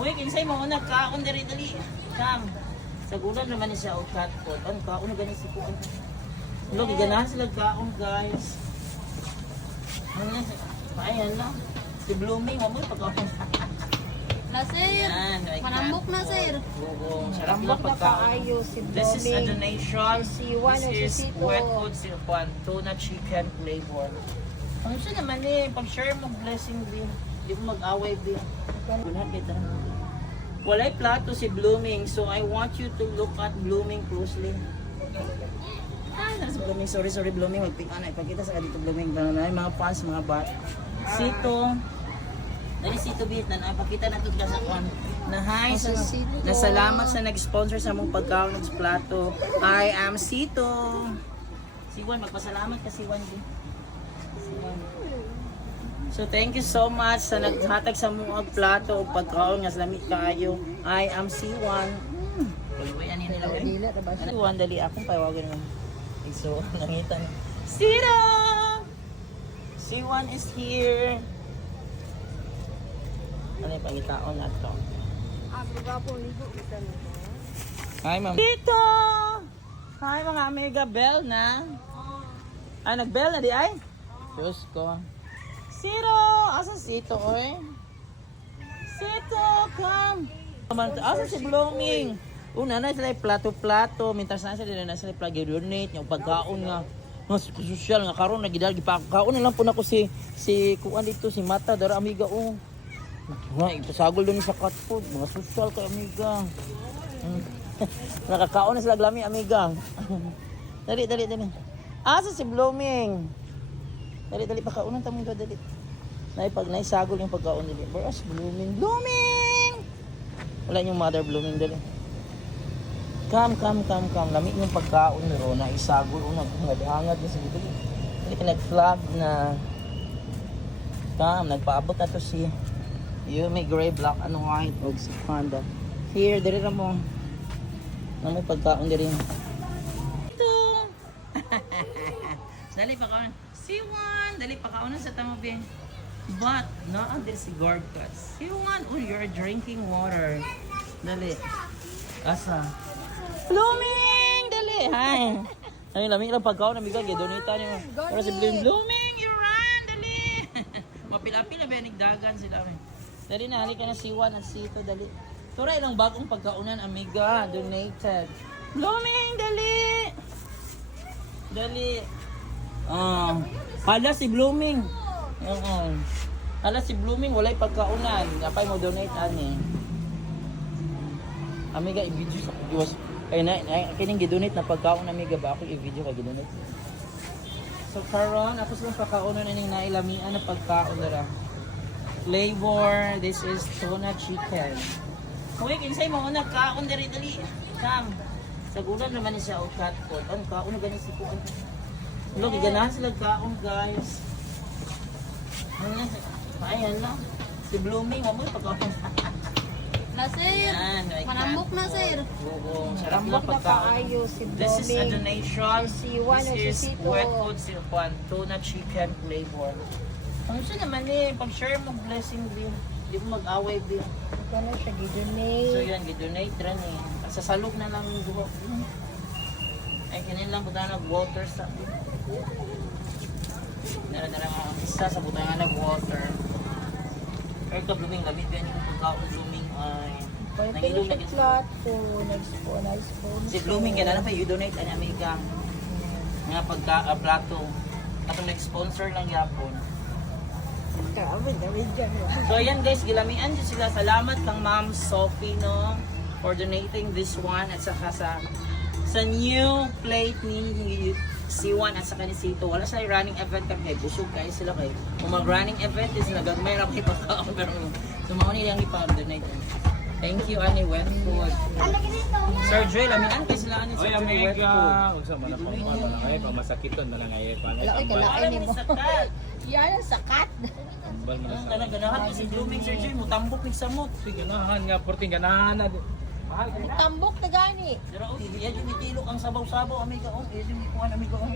Uy, kinsay mo una kaon diri dali. Kam. Sa gulan naman ni siya o cat food. Ano kaon gani si kuan. Lo giganahan sila kaon, guys. Ano na? Ayan lang. Si Blooming, mo pagkaon. Na sir, manambok na sir. Oo, sarap lang Ambok na pagkaon. kaayo si This is a Blooming. donation. Si Juan o si This is Sito. wet food silkwan, tuna chicken flavor. Ano siya naman eh, pag-share mo blessing din. Hindi mo mag-away din. Gunhan kita. Walay plato si Blooming, so I want you to look at Blooming closely. Nasa Blooming, sorry Blooming, magpingan na ipakita sa dito Blooming. Ay, mga fans, mga bat. Sito. Dali Sito Beat na ipakita na ito sa kwan. Na hi, Sa Sito. na salamat sa nag-sponsor sa mong pagkaon ng plato. I am Sito. Siwan, magpasalamat ka Siwan. Siwan. So thank you so much sa naghatag sa mong plato o pagkaon nga salamit kaayo. I am Siwan. Uy, ano nila uy? Dila na ba siya? Siwan, dali akong pawagan mo. So, nangitan. Sito! Siwan is here. Ano yung pangitaon na ito? Hi, ma'am. Dito! Hi, mga amiga. Bell na. Ay, nag-bell na di ay? Diyos ko. Sito! Asa Sito, oy? Sito, come! Asa si Blooming? Una na sila plato-plato. Mintas na sila na sila donate yung pagkaon nga. Mas social nga karon nagidal gipakaon na lang po nako si kuan dito si Mata dara amiga oh. Nga, ipasagol doon sa cat food. Mga social kay amiga. Nakakaon na sila glami, amiga. Dali. Asa si Blooming? Dali, pakaunan tamo ito, dali. Naisagol yung pagkaon nila. Where's Blooming? Blooming! Wala yung mother Blooming, dali. Come. Lami yung pagkaon nila. Naisagol, naghangat na sila. Dali ka nag-flag na. Come, nagpaabot na to si may gray, black, white, o si Panda. Here, dali na mo. Na may pagkaon dali. Ito! Dali pakaon. Siwan! Dali pakaon sa tamabi. But, dali si Gordcats. Siwan! Oh, you're drinking water. Dali. Asa? Blooming! Dali! Hi! Ay, lamig lang pagkaon. Namiga, gidonita niyo. Para si Blooming! You run! Dali! Mapila-pila ba nigdagan sila. Dali na, halika na si Juan at Sito, dali. Tura ilang bagong pagkaunan, amiga, donated. Blooming, dali! Dali. Hala si Blooming. Hala si Blooming, walay pagkaunan. Apay mo donate, ani. Amiga, i-video sa Diyos. Ay, kining gidonate na pagkaon, amiga, ba ako i-video ka gidonate? So, karon, ako silang pagkaunan na ning nailamian na pagkaon nila. Flavor, this is tuna chicken. Uy, kinsay mo una kaon diri dali. Kam. Sa gulan naman ni siya o cat food. Ano kaon gani si kuan. Lo giganahan sila kaon, guys. Ano na? Ayan lang. Si Blooming, mo pagkaon. Na sir, manambok na sir. Oo, sarap lang Ambok na pagkaon. kaayo si This is a Blooming. donation. Si Juan o si This is Sito. wet food silkwan, tuna chicken flavor. Ano siya naman eh, pag-share mo blessing din. Hindi mo mag-away din. Ito na siya, So gidonate. yan, gidonate rin eh. Sa salog na lang yung buhok. Ay, kinin lang buta nag-water sa... Nara mga isa sa buta nga nag-water. Pero ka Blooming, labit ba yung pagkaon Blooming ay... Pwede Nangilong na na siya plato. Nag-spoon. Si Blooming, kailan na pa i-donate ang Amerika. Nga pagka-plato. Katong nag-sponsor lang yapon. Grabe, gawin dyan. So ayan guys, gilamian dyan sila. Salamat kang Ma'am Sophie no for donating this one at saka sa new plate ni C1 at saka ni C2. Wala sa running event kay busog kayo sila kay. Kung mag-running event is nagagmay ra kay pagkaon pero sumaon nilang ipa-donate. Thank you ani wet food. Sir Joy, lamian kay sila ani Oy, Sir Joy wet amiga. food. Ugsa man ang pamana pamasakiton na lang ay panay. Wala, Wala ni man mo. sa kat. Yan ang sakat. Tambal man Ang sa. talang ganahan si Blooming Sir Joy mo tambok ni samot. Sige ganahan nga porting ganahan na. Mahal ka na. Tambok na gani. Pero yan yung itilok ang sabaw-sabaw amiga oh. Yan yung kuhan amiga oh.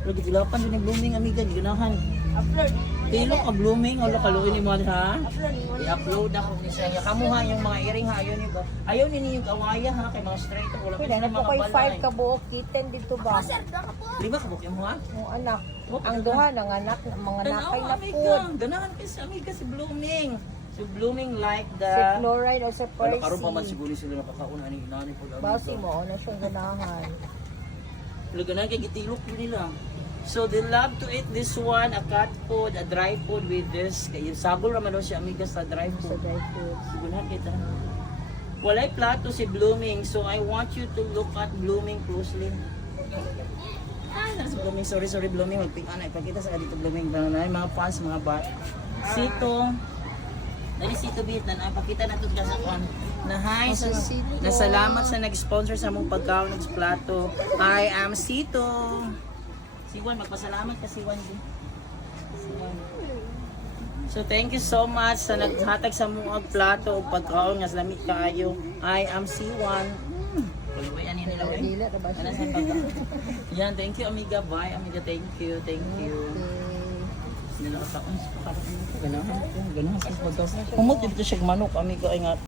Pero gilapan din ni Blooming amiga ganahan. Upload. Tilo ka blooming, ulo kaluin ni mo ha. Upload mo. I-upload ako ni siya. Kamuha yung mga iring ha, ayaw ni yung kawaya ha, kay mga straight wala Pwede na po kay 5 ka buok kitten dito ba? Lima ka bukyan mo ha? Yung anak. Ang duha ng anak, mga napay na amiga. food. Ganahan kasi amiga si Blooming. Si Blooming like the... Si Fluoride o si Wala karon pa man Percy. siguro sila nakakauna ni inani pag Basi mo, ano siyang ganahan. Wala ganahan kay gitilok yun nila. So they love to eat this one, a cat food, a dry food with this. Kaya yung sagol naman daw si amiga sa dry Sa food. dry foods. Ganahan kita. Walay plato si Blooming, so I want you to look at Blooming closely. Ay, nasa Blooming. Sorry, Blooming. Magping-an. Ipakita sa dito, Blooming. Mga fans, mga bat. Sito. Dali Sito Bit. Pakita na ito ka sa kon. Na hi. Si Sito. Na salamat sa nag-sponsor sa mong pagkaon ng plato. I am Sito. Siwan, magpasalamat ka Siwan. Siwan. So thank you so much sa naghatag sa mong plato o pagkaon nga lamig kaayo. I am Siwan. Puluwayan ni nila. Dila na ba Ano siya? sa pagka? Yan, thank you amiga. Bye amiga, thank you. Thank you. Nila ka taon sa pagkaon. Ganahan sa pagkaon. Kumot dito siya manok amiga ay nga.